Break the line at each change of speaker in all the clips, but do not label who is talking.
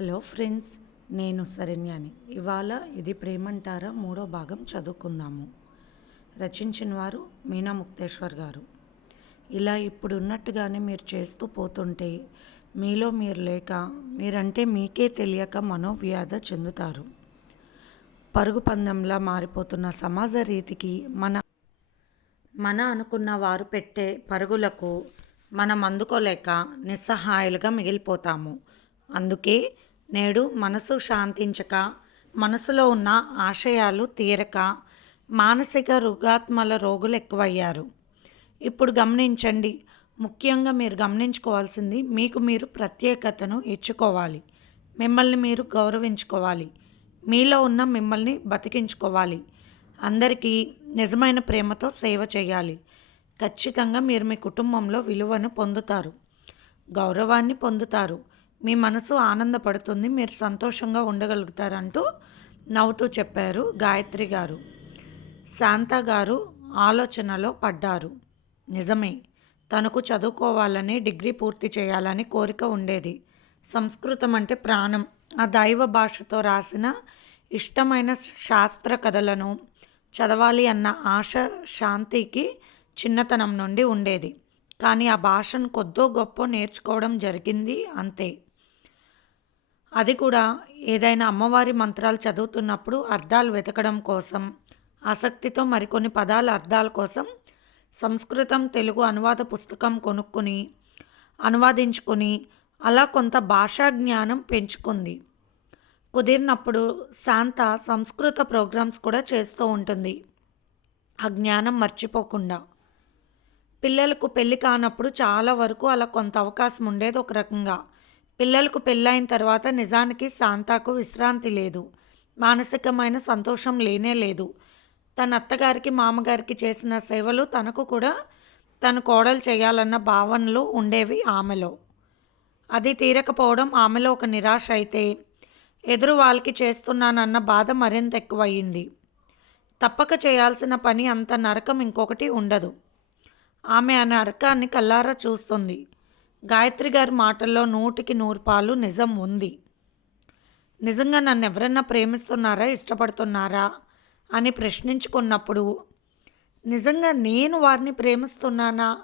Hello friends నేను శరణ్యాని. ఇవాళ ఇది ప్రేమంటారా మూడో భాగం చదువుకుందాము. రచించిన వారు మీనా ముక్తేశ్వర్ గారు. ఇలా ఇప్పుడు ఉన్నట్టుగానే మీరు చేస్తూ పోతుంటే మీలో మీరు లేక మీరంటే మీకే తెలియక మనోవ్యాధ చెందుతారు. పరుగు పందెంలా మారిపోతున్న సమాజ రీతికి మన మన అనుకున్న వారు పెట్టే పరుగులకు మనం అందుకోలేక నిస్సహాయాలుగా మిగిలిపోతాము. అందుకే నేడు మనసు శాంతించక మనసులో ఉన్న ఆశయాలు తీరక మానసిక రుగాత్మల రోగులు ఎక్కువయ్యారు. ఇప్పుడు గమనించండి. ముఖ్యంగా మీరు గమనించుకోవాల్సింది మీకు మీరు ప్రత్యేకతను ఇచ్చుకోవాలి. మిమ్మల్ని మీరు గౌరవించుకోవాలి. మీలో ఉన్న మిమ్మల్ని బతికించుకోవాలి. అందరికీ నిజమైన ప్రేమతో సేవ చేయాలి. ఖచ్చితంగా మీరు మీ కుటుంబంలో విలువను పొందుతారు. గౌరవాన్ని పొందుతారు. మీ మనసు ఆనందపడుతుంది మీరు సంతోషంగా ఉండగలుగుతారంటూ నవ్వుతూ చెప్పారు గాయత్రి గారు. శాంత గారు ఆలోచనలో పడ్డారు. నిజమే తనకు చదువుకోవాలని డిగ్రీ పూర్తి చేయాలని కోరిక ఉండేది. సంస్కృతం అంటే ప్రాణం. ఆ దైవ భాషతో రాసిన ఇష్టమైన శాస్త్ర కథలను చదవాలి అన్న ఆశ శాంతికి చిన్నతనం నుండి ఉండేది. కానీ ఆ భాషను కొద్దో గొప్ప నేర్చుకోవడం జరిగింది అంతే. అది కూడా ఏదైనా అమ్మవారి మంత్రాలు చదువుతున్నప్పుడు అర్థాలు వెతకడం కోసం ఆసక్తితో మరికొన్ని పదాల అర్థాల కోసం సంస్కృతం తెలుగు అనువాద పుస్తకం కొనుక్కొని అనువాదించుకొని అలా కొంత భాషా జ్ఞానం పెంచుకుంది. కుదిరినప్పుడు శాంత సంస్కృత ప్రోగ్రామ్స్ కూడా చేస్తూ ఉంటుంది. ఆ జ్ఞానం మర్చిపోకుండా. పిల్లలకు పెళ్ళి కానప్పుడు చాలా వరకు అలా కొంత అవకాశం ఉండేది ఒక రకంగా. పిల్లలకు పెళ్ళైన తర్వాత నిజానికి శాంతాకు విశ్రాంతి లేదు. మానసికమైన సంతోషం లేనే లేదు. తన అత్తగారికి మామగారికి చేసిన సేవలు తనకు కూడా తన కోడలు చేయాలన్న భావనలు ఉండేవి ఆమెలో. అది తీరకపోవడం ఆమెలో ఒక నిరాశ అయితే ఎదురు వాళ్ళకి చేస్తున్నానన్న బాధ మరింత ఎక్కువయ్యింది. తప్పక చేయాల్సిన పని అంత నరకం ఇంకొకటి ఉండదు. ఆమె ఆ నరకాన్ని కల్లారా చూస్తుంది. గాయత్రి గారి మాటల్లో నూటికి నూరు పాలు నిజం ఉంది. నిజంగా నన్ను ఎవరన్నా ప్రేమిస్తున్నారా ఇష్టపడుతున్నారా అని ప్రశ్నించుకున్నప్పుడు నిజంగా నేను వారిని ప్రేమిస్తున్నానా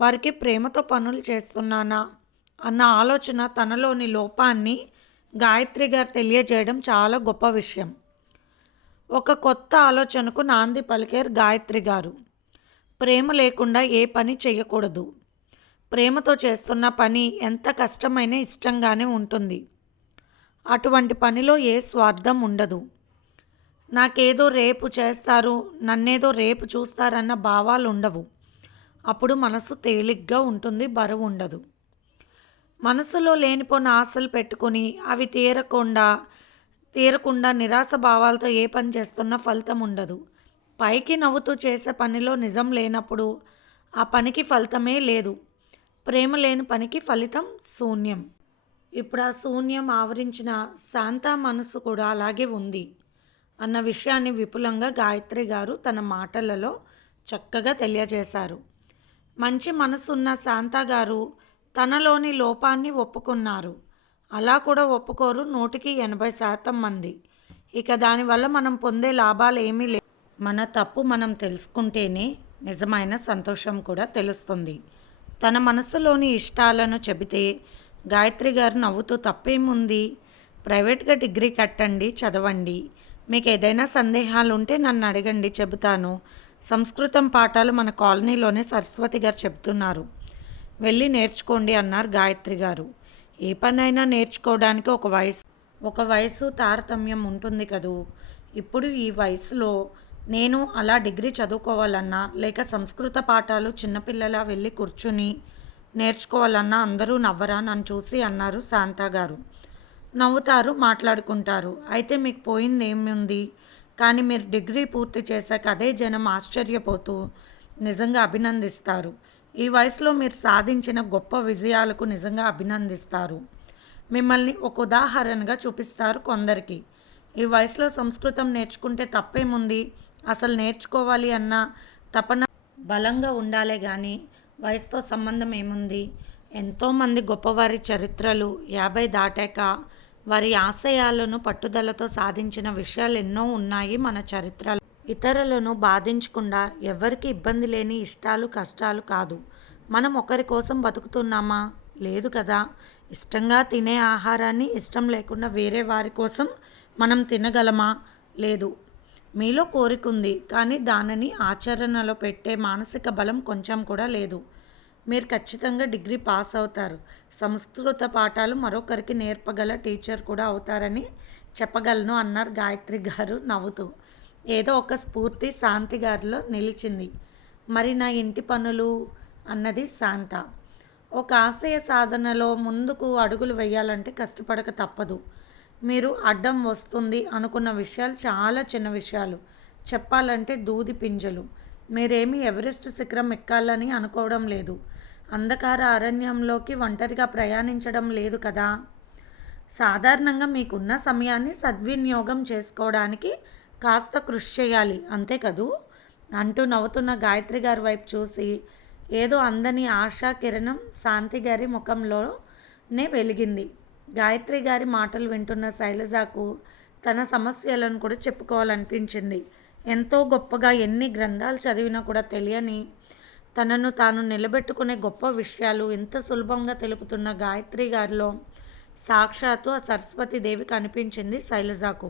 వారికి ప్రేమతో పనులు చేస్తున్నానా అన్న ఆలోచన తనలోని లోపాన్ని గాయత్రి గారు తెలియజేయడం చాలా గొప్ప విషయం. ఒక కొత్త ఆలోచనకు నాంది పలికారు గాయత్రి గారు. ప్రేమ లేకుండా ఏ పని చేయకూడదు. ప్రేమతో చేస్తున్న పని ఎంత కష్టమైన ఇష్టంగానే ఉంటుంది. అటువంటి పనిలో ఏ స్వార్థం ఉండదు. నాకేదో రేపు చేస్తారు నన్నేదో రేపు చూస్తారన్న భావాలు ఉండవు. అప్పుడు మనసు తేలిగ్గా ఉంటుంది బరువు ఉండదు. మనసులో లేనిపోయిన ఆశలు పెట్టుకొని అవి తీరకుండా తీరకుండా నిరాశ భావాలతో ఏ పని చేస్తున్నా ఫలితం ఉండదు. పైకి నవ్వుతూ చేసే పనిలో నిజం లేనప్పుడు ఆ పనికి ఫలితమే లేదు. ప్రేమ లేని పనికి ఫలితం శూన్యం. ఇప్పుడు ఆ శూన్యం ఆవరించిన శాంత మనసు కూడా అలాగే ఉంది అన్న విషయాన్ని విపులంగా గాయత్రి గారు తన మాటలలో చక్కగా తెలియజేశారు. మంచి మనసున్న శాంత గారు తనలోని లోపాన్ని ఒప్పుకున్నారు. అలా కూడా ఒప్పుకోరు నూటికి ఎనభై శాతం మంది. ఇక దానివల్ల మనం పొందే లాభాలు ఏమీ లేవు మన తప్పు మనం తెలుసుకుంటేనే నిజమైన సంతోషం కూడా తెలుస్తుంది. తన మనసులోని ఇష్టాలను చెబితే గాయత్రి గారు నవ్వుతూ తప్పేముంది? ప్రైవేట్గా డిగ్రీ కట్టండి చదవండి. మీకు ఏదైనా సందేహాలు ఉంటే నన్ను అడగండి చెబుతాను. సంస్కృతం పాఠాలు మన కాలనీలోనే సరస్వతి గారు చెప్తున్నారు వెళ్ళి నేర్చుకోండి అన్నారు గాయత్రి గారు. ఏ పనైనా నేర్చుకోవడానికి ఒక వయసు ఒక వయసు తారతమ్యం ఉంటుంది కదూ. ఇప్పుడు ఈ వయసులో నేను అలా డిగ్రీ చదువుకోవాలన్నా లేక సంస్కృత పాఠాలు చిన్నపిల్లల వెళ్ళి కూర్చుని నేర్చుకోవాలన్నా అందరూ నవ్వరా నన్ను చూసి అన్నారు శాంత గారు. నవ్వుతారు మాట్లాడుకుంటారు. అయితే మీకు పోయింది ఏముంది? కానీ మీరు డిగ్రీ పూర్తి చేశాక అదే జనం ఆశ్చర్యపోతూ నిజంగా అభినందిస్తారు. ఈ వయసులో మీరు సాధించిన గొప్ప విజయాలకు నిజంగా అభినందిస్తారు. మిమ్మల్ని ఒక ఉదాహరణగా చూపిస్తారు కొందరికి. ఈ వయసులో సంస్కృతం నేర్చుకుంటే తప్పేముంది? అసలు నేర్చుకోవాలి అన్న తపన బలంగా ఉండాలే కానీ వయసుతో సంబంధం ఏముంది? ఎంతోమంది గొప్పవారి చరిత్రలు యాభై దాటాక వారి ఆశయాలను పట్టుదలతో సాధించిన విషయాలు ఎన్నో ఉన్నాయి మన చరిత్రలో. ఇతరులను బాధించకుండా ఎవరికి ఇబ్బంది లేని ఇష్టాలు కష్టాలు కాదు. మనం ఒకరి కోసం బతుకుతున్నామా? లేదు కదా. ఇష్టంగా తినే ఆహారాన్ని ఇష్టం లేకుండా వేరే వారి కోసం మనం తినగలమా? లేదు. మీలో కోరిక ఉంది కానీ దానిని ఆచరణలో పెట్టే మానసిక బలం కొంచెం కూడా లేదు. మీరు ఖచ్చితంగా డిగ్రీ పాస్ అవుతారు. సంస్కృత పాఠాలు మరొకరికి నేర్పగల టీచర్ కూడా అవుతారని చెప్పగలను అన్నారు గాయత్రి గారు నవ్వుతూ. ఏదో ఒక స్ఫూర్తి శాంతి గారిలో నిలిచింది. మరి నా ఇంటి పనులు? అన్నది శాంత. ఒక ఆశయ సాధనలో ముందుకు అడుగులు వేయాలంటే కష్టపడక తప్పదు. మీరు అడ్డం వస్తుంది అనుకున్న విషయాలు చాలా చిన్న విషయాలు. చెప్పాలంటే దూది పింజలు. మీరేమీ ఎవరెస్ట్ శిఖరం ఎక్కాలని అనుకోవడం లేదు. అంధకార అరణ్యంలోకి ఒంటరిగా ప్రయాణించడం లేదు కదా? సాధారణంగా మీకున్న సమయాన్ని సద్వినియోగం చేసుకోవడానికి కాస్త కృషి చేయాలి అంతే కదూ? అంటూ నవ్వుతున్న గాయత్రి గారి వైపు చూసి ఏదో అందని ఆశా కిరణం శాంతి గారి ముఖంలోనే వెలిగింది. గాయత్రి గారి మాటలు వింటున్న శైలజకు తన సమస్యలను కూడా చెప్పుకోవాలనిపించింది. ఎంతో గొప్పగా ఎన్ని గ్రంథాలు చదివినా కూడా తెలియని తనను తాను నిలబెట్టుకునే గొప్ప విషయాలు ఎంత సులభంగా తెలుపుతున్న గాయత్రి గారిలో సాక్షాత్తు ఆ సరస్వతి దేవి కనిపించింది శైలజకు.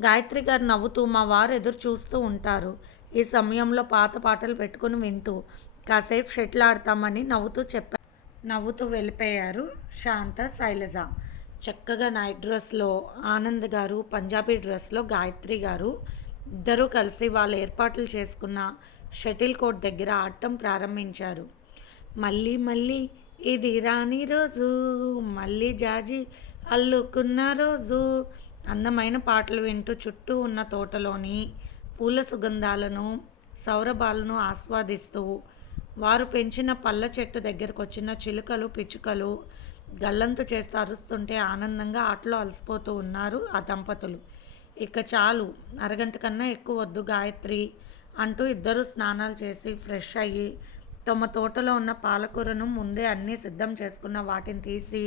గాయత్రి గారు నవ్వుతూ మా వారు ఎదురు చూస్తూ ఉంటారు. ఈ సమయంలో పాత పాటలు పెట్టుకుని వింటూ కాసేపు షెటిల్ ఆడతామని నవ్వుతూ చెప్పారు. నవ్వుతూ వెళ్ళిపోయారు శాంత శైలజ. చక్కగా నైట్ డ్రెస్లో ఆనంద్ గారు పంజాబీ డ్రెస్లో గాయత్రి గారు ఇద్దరూ కలిసి వాళ్ళు ఏర్పాట్లు చేసుకున్న షటిల్ కోర్ట్ దగ్గర ఆడటం ప్రారంభించారు. మళ్ళీ మళ్ళీ ఇది రాని రోజు మళ్ళీ జాజి అల్లుకున్న రోజు అందమైన పాటలు వింటూ చుట్టూ ఉన్న తోటలోని పూల సుగంధాలను సౌరభాలను ఆస్వాదిస్తూ వారు పెంచిన పళ్ళ చెట్టు దగ్గరకు వచ్చిన చిలుకలు పిచ్చుకలు గల్లంతు చేస్తూ అరుస్తుంటే ఆనందంగా ఆటలో అలసిపోతూ ఉన్నారు ఆ దంపతులు. ఇక చాలు అరగంట కన్నా ఎక్కువ వద్దు గాయత్రి అంటూ ఇద్దరు స్నానాలు చేసి ఫ్రెష్ అయ్యి తమ తోటలో ఉన్న పాలకూరను ముందే అన్నీ సిద్ధం చేసుకున్న వాటిని తీసి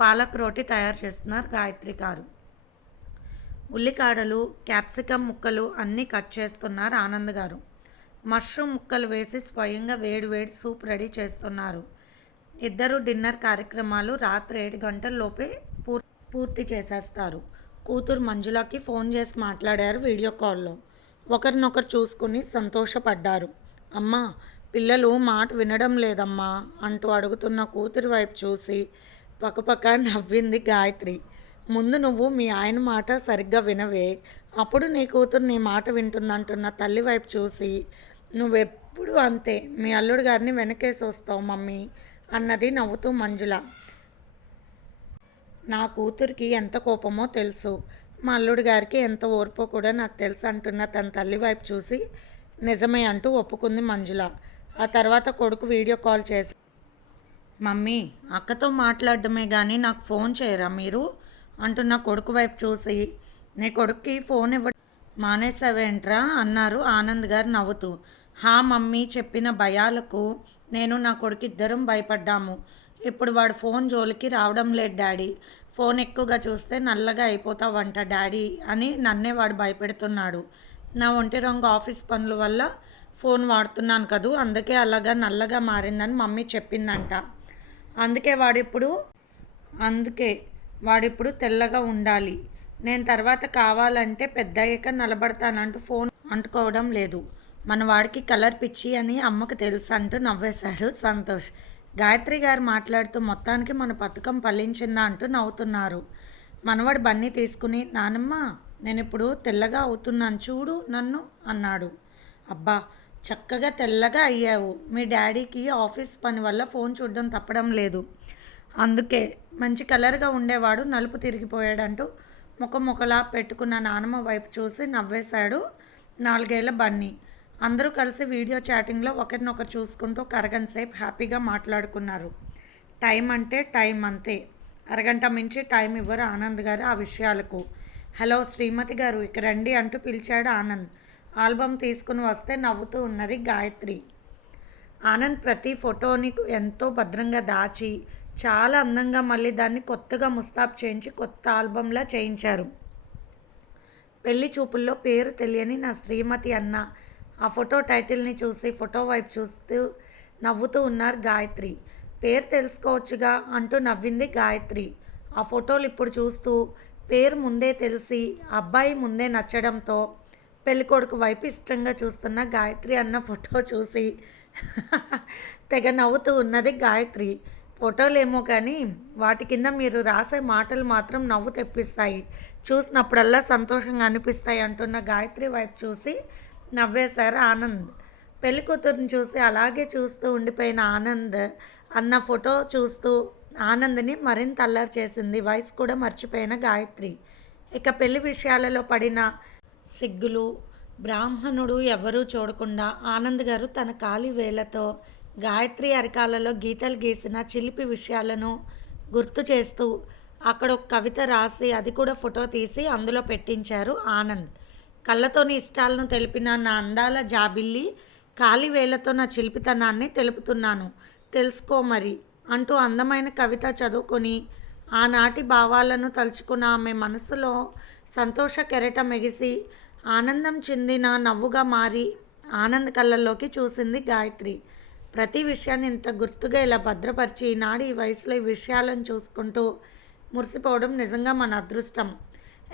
పాలక్ రోటి తయారు చేస్తున్నారు గాయత్రి గారు. ఉల్లికాడలు క్యాప్సికమ్ ముక్కలు అన్నీ కట్ చేస్తున్నారు ఆనంద్ గారు. మష్రూమ్ ముక్కలు వేసి స్వయంగా వేడి వేడి సూప్ రెడీ చేస్తున్నారు. ఇద్దరు డిన్నర్ కార్యక్రమాలు రాత్రి ఏడు గంటల లోపే పూర్ పూర్తి చేసేస్తారు. కూతురు మంజులకి ఫోన్ చేసి మాట్లాడారు వీడియో కాల్లో. ఒకరినొకరు చూసుకుని సంతోషపడ్డారు. అమ్మా పిల్లలు మాట వినడం లేదమ్మా అంటూ అడుగుతున్న కూతురు వైపు చూసి పక్కపక్క నవ్వింది గాయత్రి. ముందు నువ్వు మీ ఆయన మాట సరిగ్గా వినవే అప్పుడు నీ కూతురు నీ మాట వింటుందంటున్న తల్లి వైపు చూసి నువ్వెప్పుడు అంతే. మీ అల్లుడు గారిని వెనకేసి వస్తావు మమ్మీ అన్నది నవ్వుతూ మంజుల. నా కూతురికి ఎంత కోపమో తెలుసు. మా అల్లుడు గారికి ఎంత ఓర్పో కూడా నాకు తెలుసు అంటున్న తన తల్లి వైపు చూసి నిజమే అంటూ ఒప్పుకుంది మంజుల. ఆ తర్వాత కొడుకు వీడియో కాల్ చేసి మమ్మీ అక్కతో మాట్లాడడమే కానీ నాకు ఫోన్ చేయరా మీరు? అంటున్న కొడుకు వైపు చూసి నీ కొడుక్కి ఫోన్ ఇవ్వ మానేసావేంట్రా? అన్నారు ఆనంద్ గారు నవ్వుతూ. హా మమ్మీ చెప్పిన భయాలకు నేను నా కొడుకు ఇద్దరం భయపడ్డాము. ఇప్పుడు వాడు ఫోన్ జోలికి రావడం లేదు డాడీ. ఫోన్ ఎక్కువగా చూస్తే నల్లగా అయిపోతావంట డాడీ అని నన్నే వాడు భయపెడుతున్నాడు. నా ఒంటి రంగు ఆఫీస్ పనుల వల్ల ఫోన్ వాడుతున్నాను కదూ అందుకే అలాగా నల్లగా మారిందని మమ్మీ చెప్పిందంట. అందుకే వాడిప్పుడు అందుకే వాడిప్పుడు తెల్లగా ఉండాలి. నేను తర్వాత కావాలంటే పెద్ద అయ్యాక నిలబడతానంటూ ఫోన్ అంటుకోవడం లేదు. మన వాడికి కలర్ పిచ్చి అని అమ్మకు తెలుసు అంటూ నవ్వేశాడు సంతోష్. గాయత్రి గారు మాట్లాడుతూ మొత్తానికి మన పథకం ఫలించిందా అంటూ నవ్వుతున్నారు. మనవాడు బన్నీ తీసుకుని నానమ్మ నేను ఇప్పుడు తెల్లగా అవుతున్నాను చూడు నన్ను అన్నాడు. అబ్బా చక్కగా తెల్లగా అయ్యావు. మీ డాడీకి ఆఫీస్ పని వల్ల ఫోన్ చూడడం తప్పడం లేదు. అందుకే మంచి కలర్గా ఉండేవాడు నలుపు తిరిగిపోయాడంటూ ముఖ ముఖలా పెట్టుకున్న నానమ్మ వైపు చూసి నవ్వేశాడు నాలుగేళ్ళ బన్నీ. అందరూ కలిసి వీడియో చాటింగ్లో ఒకరినొకరు చూసుకుంటూ ఒక సేపు హ్యాపీగా మాట్లాడుకున్నారు. టైం అంటే టైం అంతే. అరగంట మించి టైం ఇవ్వరు ఆనంద్ గారు ఆ విషయాలకు. హలో శ్రీమతి గారు ఇక రండి అంటూ పిలిచాడు ఆనంద్. ఆల్బమ్ తీసుకుని వస్తే నవ్వుతూ ఉన్నది గాయత్రి. ఆనంద్ ప్రతి ఫోటోని ఎంతో భద్రంగా దాచి చాలా అందంగా మళ్ళీ దాన్ని కొత్తగా ముస్తాబ్ చేయించి కొత్త ఆల్బంలా చేయించారు. పెళ్ళి చూపుల్లో పేరు తెలియని నా శ్రీమతి అన్న ఆ ఫోటో టైటిల్ని చూసి ఫోటో వైపు చూస్తూ నవ్వుతూ ఉన్నారు గాయత్రి. పేరు తెలుసుకోవచ్చుగా అంటూ నవ్వింది గాయత్రి. ఆ ఫోటోలు ఇప్పుడు చూస్తూ పేరు ముందే తెలిసి అబ్బాయి ముందే నచ్చడంతో పెళ్ళికొడుకు వైపు ఇష్టంగా చూస్తున్న గాయత్రి అన్న ఫోటో చూసి తెగ నవ్వుతూ ఉన్నది గాయత్రి. ఫోటోలేమో కానీ వాటి కింద మీరు రాసే మాటలు మాత్రం నవ్వు తెప్పిస్తాయి. చూసినప్పుడల్లా సంతోషంగా అనిపిస్తాయి అంటున్న గాయత్రి వైపు చూసి నవ్వేశారు ఆనంద్. పెళ్ళి కూతురుని చూసి అలాగే చూస్తూ ఉండిపోయిన ఆనంద్ అన్న ఫోటో చూస్తూ ఆనంద్ని మరింత అల్లరి చేసింది. వయసు కూడా మర్చిపోయిన గాయత్రి. ఇక పెళ్ళి విషయాలలో పడిన సిగ్గులు బ్రాహ్మణుడు ఎవరూ చూడకుండా ఆనంద్ గారు తన ఖాళీ వేలతో గాయత్రి అరికాలలో గీతలు గీసిన చిలిపి విషయాలను గుర్తు చేస్తూ అక్కడ ఒక కవిత రాసి అది కూడా ఫోటో తీసి అందులో పెట్టించారు ఆనంద్. కళ్ళతోని ఇష్టాలను తెలిపిన నా అందాల జాబిల్లి ఖాళీ వేలతో నా చిలిపితనాన్ని తెలుపుతున్నాను. తెలుసుకో మరి అంటూ అందమైన కవిత చదువుకొని ఆనాటి భావాలను తలుచుకున్న ఆమె మనసులో సంతోష కెరటం మెగిసి ఆనందం చెందిన నవ్వుగా మారి ఆనంద్ కళ్ళల్లోకి చూసింది గాయత్రి. ప్రతి విషయాన్ని ఇంత గుర్తుగా ఇలా భద్రపరిచి ఈనాడు ఈ వయసులో ఈ విషయాలను చూసుకుంటూ మురిసిపోవడం నిజంగా మన అదృష్టం.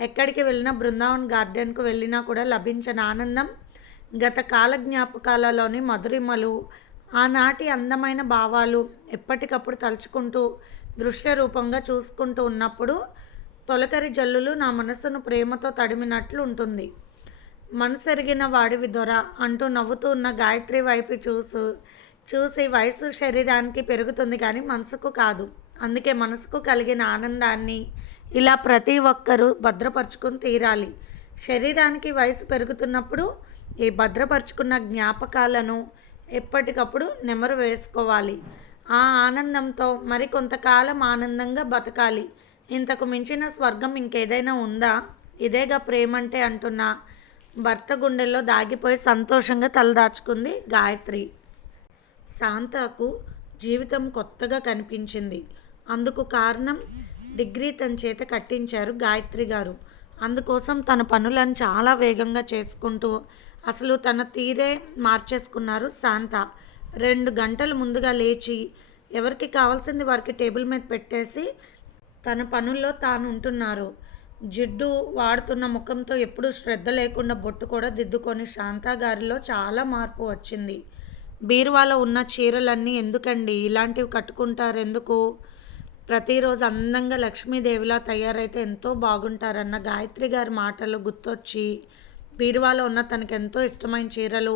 ఎక్కడికి వెళ్ళినా బృందావన్ గార్డెన్కు వెళ్ళినా కూడా లభించిన ఆనందం. గత కాల జ్ఞాపకాలలోని మధురిమలు ఆనాటి అందమైన భావాలు ఎప్పటికప్పుడు తలుచుకుంటూ దృశ్య రూపంగా చూసుకుంటూ ఉన్నప్పుడు తొలకరి జల్లులు నా మనసును ప్రేమతో తడిమినట్లు ఉంటుంది. మనసెరిగిన వాడివి దొర అంటూ నవ్వుతూ ఉన్న గాయత్రి వైపు చూసు చూసి వయసు శరీరానికి పెరుగుతుంది కానీ మనసుకు కాదు. అందుకే మనసుకు కలిగిన ఆనందాన్ని ఇలా ప్రతి ఒక్కరూ భద్రపరుచుకుని తీరాలి. శరీరానికి వయసు పెరుగుతున్నప్పుడు ఈ భద్రపరుచుకున్న జ్ఞాపకాలను ఎప్పటికప్పుడు నెమరు వేసుకోవాలి. ఆ ఆనందంతో మరి కొంతకాలం ఆనందంగా బతకాలి. ఇంతకు మించిన స్వర్గం ఇంకేదైనా ఉందా? ఇదేగా ప్రేమంటే అంటున్న భర్త గుండెల్లో దాగిపోయి సంతోషంగా తలదాచుకుంది గాయత్రి. శాంతకు జీవితం కొత్తగా కనిపించింది. అందుకు కారణం డిగ్రీ తన చేత కట్టించారు గాయత్రి గారు. అందుకోసం తన పనులను చాలా వేగంగా చేసుకుంటూ అసలు తన తీరే మార్చేసుకున్నారు శాంత. రెండు గంటలు ముందుగా లేచి ఎవరికి కావాల్సింది వారికి టేబుల్ మీద పెట్టేసి తన పనుల్లో తాను ఉంటున్నారు. జిడ్డు వాడుతున్న ముఖంతో ఎప్పుడూ శ్రద్ధ లేకుండా బొట్టు కూడా దిద్దుకొని శాంత గారిలో చాలా మార్పు వచ్చింది. బీరువాలో ఉన్న చీరలన్నీ ఎందుకండి? ఇలాంటివి కట్టుకుంటారు ఎందుకు? ప్రతిరోజు అందంగా లక్ష్మీదేవిలా తయారైతే ఎంతో బాగుంటారన్న గాయత్రి గారి మాటలు గుర్తొచ్చి బీరువాలో ఉన్న తనకు ఎంతో ఇష్టమైన చీరలు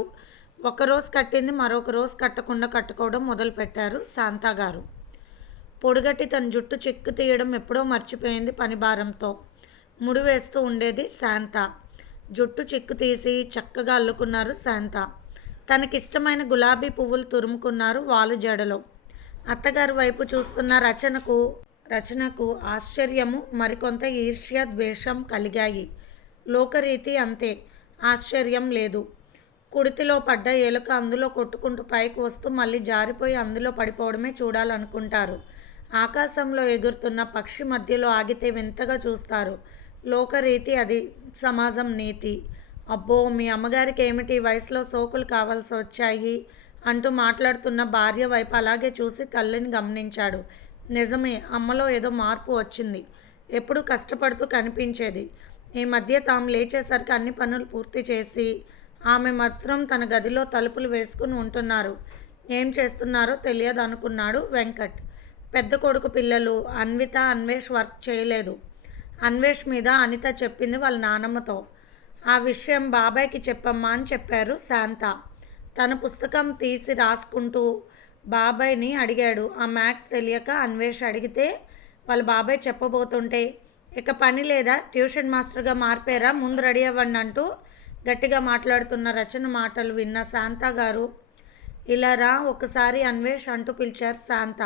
ఒకరోజు కట్టింది మరొక రోజు కట్టకుండా కట్టుకోవడం మొదలుపెట్టారు శాంతా గారు. పొడిగట్టి తన జుట్టు చెక్కు తీయడం ఎప్పుడో మర్చిపోయింది పని భారంతో ముడి వేస్తూ ఉండేది శాంత. జుట్టు చెక్కు తీసి చక్కగా అల్లుకున్నారు శాంత. తనకిష్టమైన గులాబీ పువ్వులు తురుముకున్నారు వాలు జడలో అత్తగారి వైపు చూస్తున్న రచనకు రచనకు ఆశ్చర్యము మరికొంత ఈర్ష్య ద్వేషం కలిగాయి. లోకరీతి అంతే ఆశ్చర్యం లేదు. కుడితిలో పడ్డ ఎలుక అందులో కొట్టుకుంటూ పైకి వస్తూ మళ్ళీ జారిపోయి అందులో పడిపోవడమే చూడాలనుకుంటారు. ఆకాశంలో ఎగురుతున్న పక్షి మధ్యలో ఆగితే వింతగా చూస్తారు. లోకరీతి అది సమాజం నీతి. అబ్బో మీ అమ్మగారికి ఏమిటి వయసులో సోకులు కావాల్సి వచ్చాయి అంటూ మాట్లాడుతున్న భార్య వైపు అలాగే చూసి తల్లిని గమనించాడు. నిజమే అమ్మలో ఏదో మార్పు వచ్చింది. ఎప్పుడు కష్టపడుతూ కనిపించేది. ఈ మధ్య తాము లేచేసరికి అన్ని పనులు పూర్తి చేసి ఆమె మాత్రం తన గదిలో తలుపులు వేసుకుని ఉంటున్నారు. ఏం చేస్తున్నారో తెలియదు అనుకున్నాడు వెంకట్. పెద్ద కొడుకు పిల్లలు అన్విత అన్వేష్ వర్క్ చేయలేదు. అన్వేష్ మీద అనిత చెప్పింది వాళ్ళ నానమ్మతో. ఆ విషయం బాబాయ్కి చెప్పమ్మా అని చెప్పారు శాంత. తన పుస్తకం తీసి రాసుకుంటూ బాబాయ్ని అడిగాడు. ఆ మ్యాథ్స్ తెలియక అన్వేష్ అడిగితే వాళ్ళ బాబాయ్ చెప్పబోతుంటే ఇక పని లేదా? ట్యూషన్ మాస్టర్గా మార్పేరా ముందు రెడీ అవ్వండి అంటూ గట్టిగా మాట్లాడుతున్న రచన మాటలు విన్న శాంత గారు ఇలా రా ఒకసారి అన్వేష్ అంటూ పిలిచారు శాంత.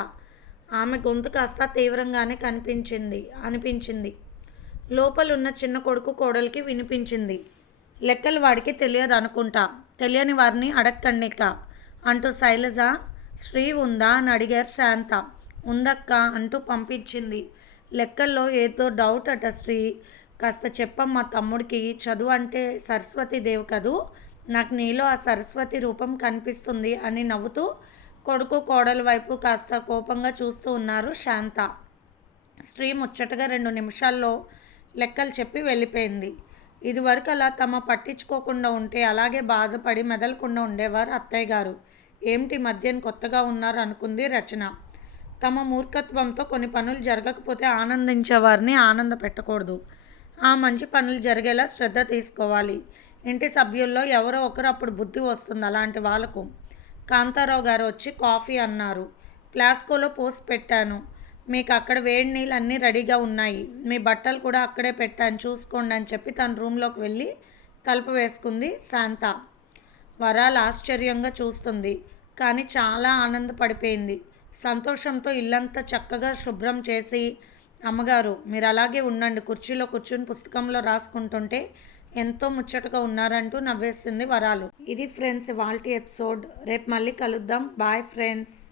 ఆమె గొంతు కాస్త తీవ్రంగానే కనిపించింది అనిపించింది. లోపలున్న చిన్న కొడుకు కోడలికి వినిపించింది. లెక్కలు వాడికి తెలియదు అనుకుంటా తెలియని వారిని అడక్కండిక అంటూ శైలజ శ్రీ ఉందా? అని అడిగారు శాంత. ఉందక్క అంటూ పంపించింది. లెక్కల్లో ఏదో డౌట్ అట శ్రీ కాస్త చెప్పమ్మా తమ్ముడికి. చదువు అంటే సరస్వతి దేవు కదూ? నాకు నీలో ఆ సరస్వతి రూపం కనిపిస్తుంది అని నవ్వుతూ కొడుకు కోడల వైపు కాస్త కోపంగా చూస్తూ ఉన్నారు శాంత. శ్రీ ముచ్చటగా రెండు నిమిషాల్లో లెక్కలు చెప్పి వెళ్ళిపోయింది. ఇదివరకు అలా తమ పట్టించుకోకుండా ఉంటే అలాగే బాధపడి మెదలకుండా ఉండేవారు అత్తయ్య గారు. ఏమిటి మధ్యన కొత్తగా ఉన్నారు అనుకుంది రచన. తమ మూర్ఖత్వంతో కొన్ని పనులు జరగకపోతే ఆనందించేవారిని ఆనంద పెట్టకూడదు. ఆ మంచి పనులు జరిగేలా శ్రద్ధ తీసుకోవాలి. ఇంటి సభ్యుల్లో ఎవరో ఒకరు అప్పుడు బుద్ధి వస్తుంది అలాంటి వాళ్ళకు. కాంతారావు గారు వచ్చి కాఫీ అన్నారు. ప్లాస్కోలో పోసి పెట్టాను. మీకు అక్కడ వేడి నీళ్ళు అన్నీ రెడీగా ఉన్నాయి. మీ బట్టలు కూడా అక్కడే పెట్టాను చూసుకోండి అని చెప్పి తన రూమ్లోకి వెళ్ళి తలుపు వేసుకుంది శాంత. వరాలు ఆశ్చర్యంగా చూస్తుంది కానీ చాలా ఆనందపడిపోయింది. సంతోషంతో ఇల్లంతా చక్కగా శుభ్రం చేసి అమ్మగారు మీరు అలాగే ఉండండి కుర్చీలో కూర్చుని పుస్తకంలో రాసుకుంటుంటే ఎంతో ముచ్చటగా ఉన్నారంటూ నవ్వేసింది వరాలు. ఇది ఫ్రెండ్స్ వాల్టీ ఎపిసోడ్. రేపు మళ్ళీ కలుద్దాం. Bye friends.